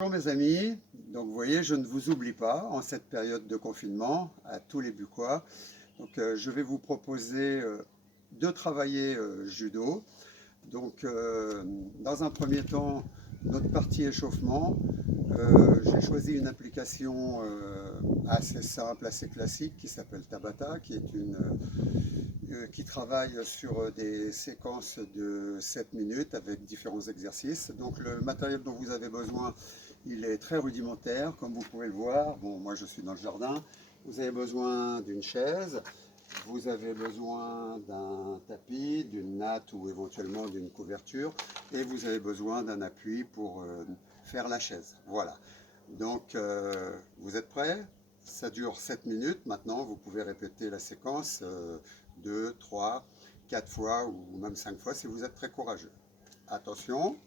Bonjour mes amis, donc vous voyez, je ne vous oublie pas en cette période de confinement à tous les Bucquois. Je vais vous proposer de travailler judo. Dans un premier temps, notre partie échauffement. J'ai choisi une application assez simple, assez classique qui s'appelle Tabata, qui travaille sur des séquences de 7 minutes avec différents exercices. Donc le matériel dont vous avez besoin, il est très rudimentaire, comme vous pouvez le voir. Bon, moi je suis dans le jardin. Vous avez besoin d'une chaise, vous avez besoin d'un tapis, d'une natte ou éventuellement d'une couverture, et vous avez besoin d'un appui pour faire la chaise. Voilà. Vous êtes prêts? Ça dure 7 minutes. Maintenant, vous pouvez répéter la séquence 2, 3, 4 fois ou même 5 fois si vous êtes très courageux. Attention.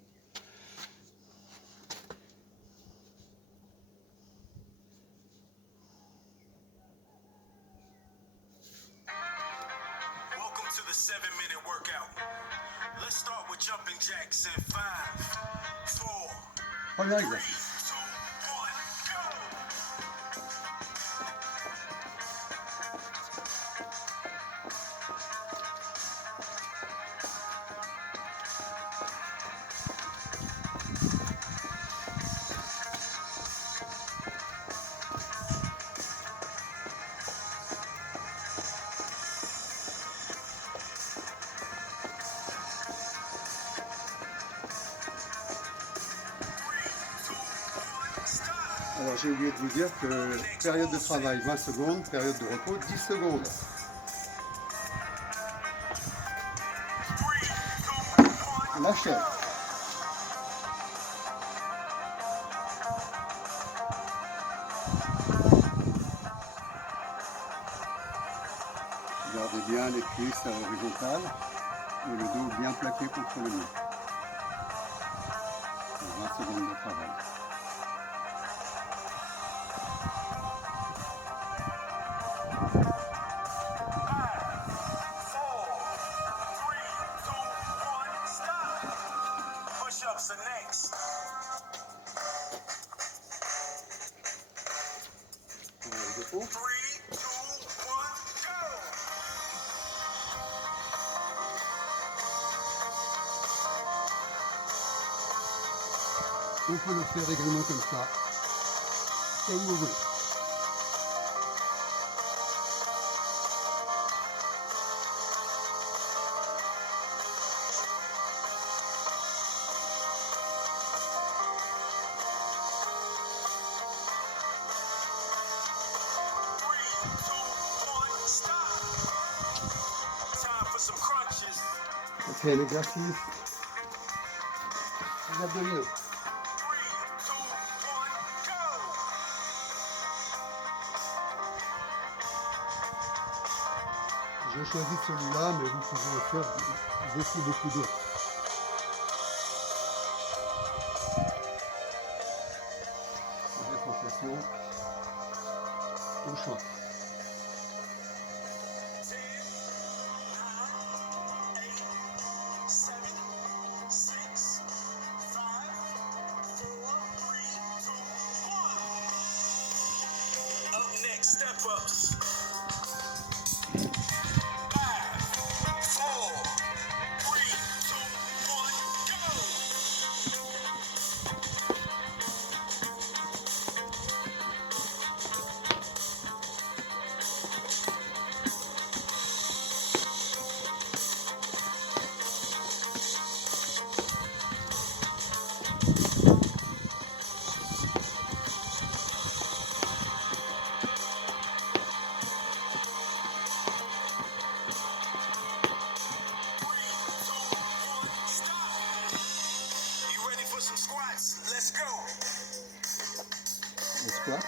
Welcome to the 7-minute workout. Let's start with jumping jacks in 5, 4. Premier exercice. Alors j'ai oublié de vous dire que période de travail 20 secondes, période de repos 10 secondes. La chaise. Gardez bien les cuisses horizontales et le dos bien plaqué contre le mur. 20 secondes de travail. Push-ups are next. Three, two, one, go! On peut le faire également comme ça, comme vous voulez. Ok, l'exercice. Les abdominaux. J'ai choisi celui-là, mais vous pouvez en faire beaucoup d'autres. Décompensation au choix. Step ups. 5, 4, 3, 2, 1, go! Le squat.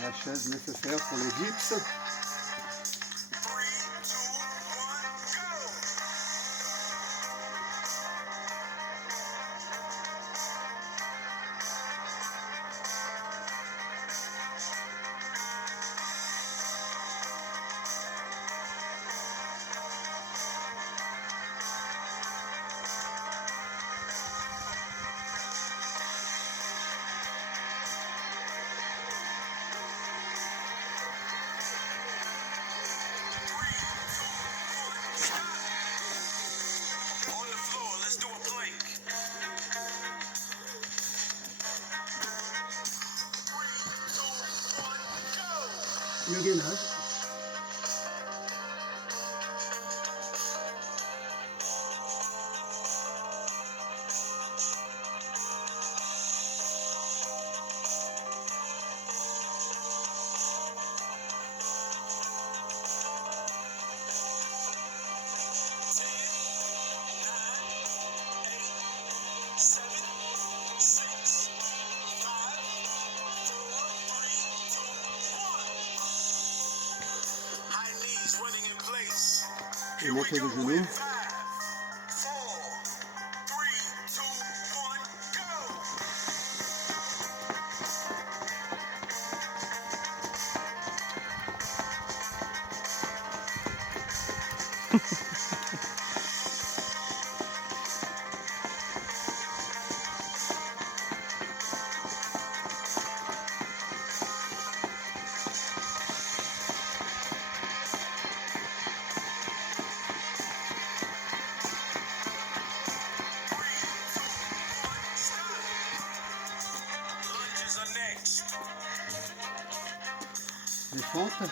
La chaise nécessaire pour le gypse. Le gainage. Et montée de genoux. Les fentes.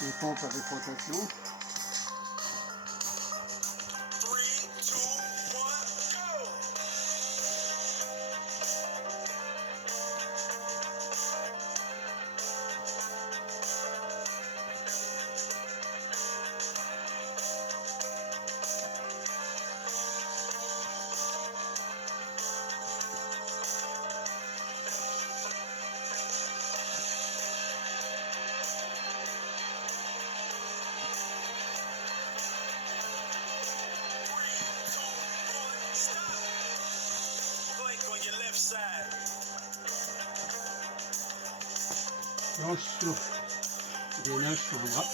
Les pompes avec rotation. Planche sur gainage sur le bras.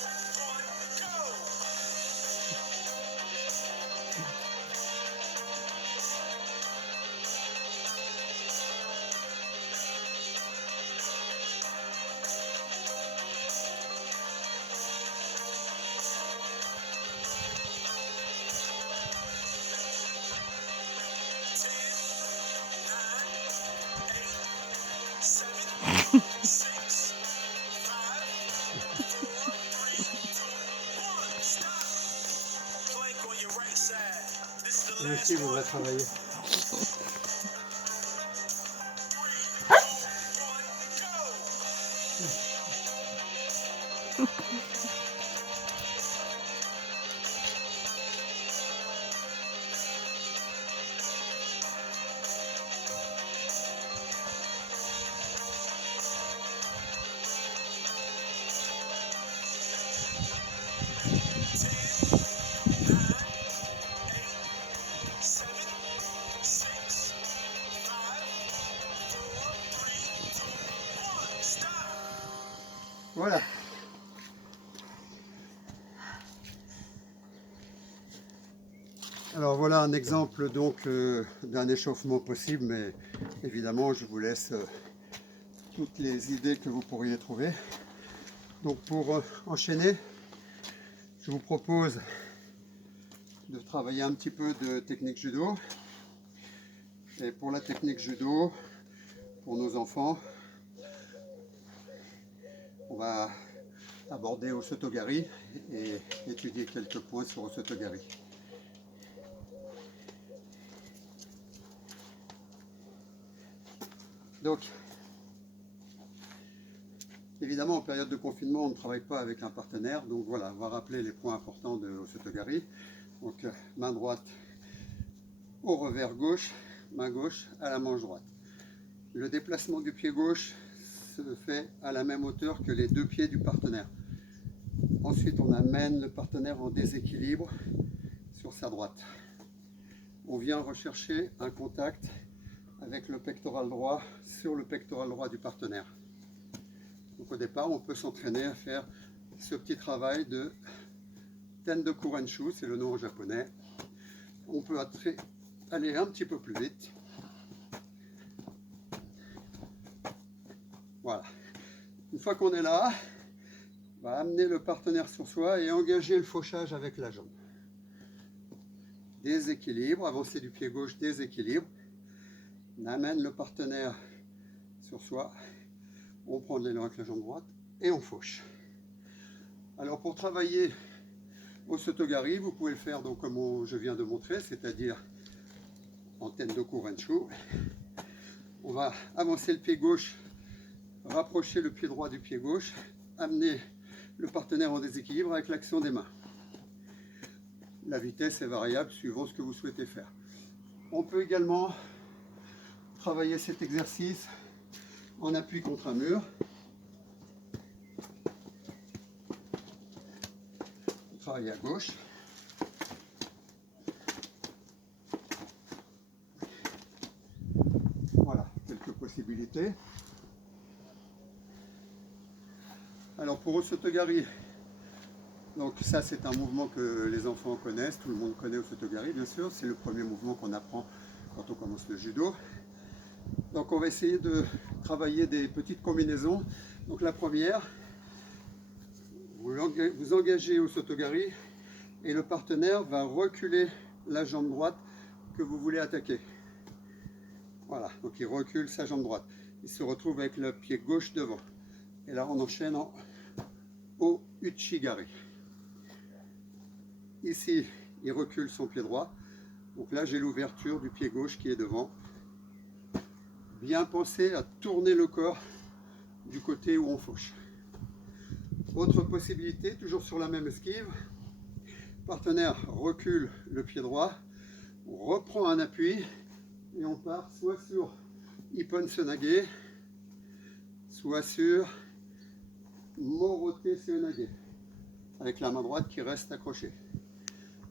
Et aussi, vous va travailler. Voilà. Alors voilà un exemple donc d'un échauffement possible, mais évidemment je vous laisse toutes les idées que vous pourriez trouver. Donc pour enchaîner, je vous propose de travailler un petit peu de technique judo. Et pour la technique judo, pour nos enfants, on va aborder Osotogari et étudier quelques points sur Osotogari. Donc, évidemment, en période de confinement, on ne travaille pas avec un partenaire. Donc voilà, on va rappeler les points importants de Osotogari. Donc, main droite au revers gauche, main gauche à la manche droite. Le déplacement du pied gauche se fait à la même hauteur que les deux pieds du partenaire. Ensuite, on amène le partenaire en déséquilibre sur sa droite. On vient rechercher un contact avec le pectoral droit sur le pectoral droit du partenaire. Donc au départ, on peut s'entraîner à faire ce petit travail de Tendo Kurenshu, c'est le nom en japonais. On peut aller un petit peu plus vite. Voilà. Une fois qu'on est là, on va amener le partenaire sur soi et engager le fauchage avec la jambe. Déséquilibre, avancée du pied gauche, déséquilibre. On amène le partenaire sur soi. On prend de l'élan avec la jambe droite et on fauche. Alors pour travailler Osotogari, vous pouvez le faire donc comme je viens de montrer, c'est-à-dire en Tendo Kurenshu. On va avancer le pied gauche, rapprocher le pied droit du pied gauche, amener le partenaire en déséquilibre avec l'action des mains. La vitesse est variable suivant ce que vous souhaitez faire. On peut également travailler cet exercice en appui contre un mur. On travaille à gauche. Voilà, quelques possibilités. Alors pour Osotogari, donc ça c'est un mouvement que les enfants connaissent, tout le monde connaît Osotogari bien sûr, c'est le premier mouvement qu'on apprend quand on commence le judo. Donc on va essayer de travailler des petites combinaisons. Donc la première, vous engagez Osotogari et le partenaire va reculer la jambe droite que vous voulez attaquer. Voilà, donc il recule sa jambe droite. Il se retrouve avec le pied gauche devant. Et là on enchaîne en O-Uchigari. Ici, il recule son pied droit. Donc là j'ai l'ouverture du pied gauche qui est devant. Bien penser à tourner le corps du côté où on fauche. Autre possibilité, toujours sur la même esquive, partenaire recule le pied droit, on reprend un appui et on part soit sur Ippon Seonage, soit sur Morote Seonage, avec la main droite qui reste accrochée.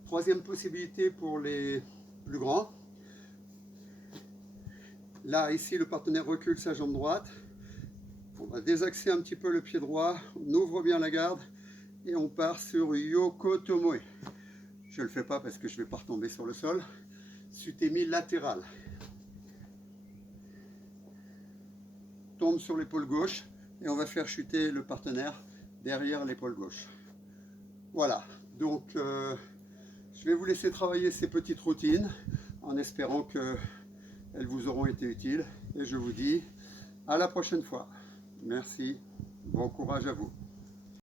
Troisième possibilité pour les plus grands. Là, ici, le partenaire recule sa jambe droite. On va désaxer un petit peu le pied droit. On ouvre bien la garde et on part sur Yoko Tomoe. Je ne le fais pas parce que je ne vais pas retomber sur le sol. Sutemi latéral. Tombe sur l'épaule gauche et on va faire chuter le partenaire derrière l'épaule gauche. Voilà. Donc, je vais vous laisser travailler ces petites routines en espérant que elles vous auront été utiles et je vous dis à la prochaine fois. Merci, bon courage à vous.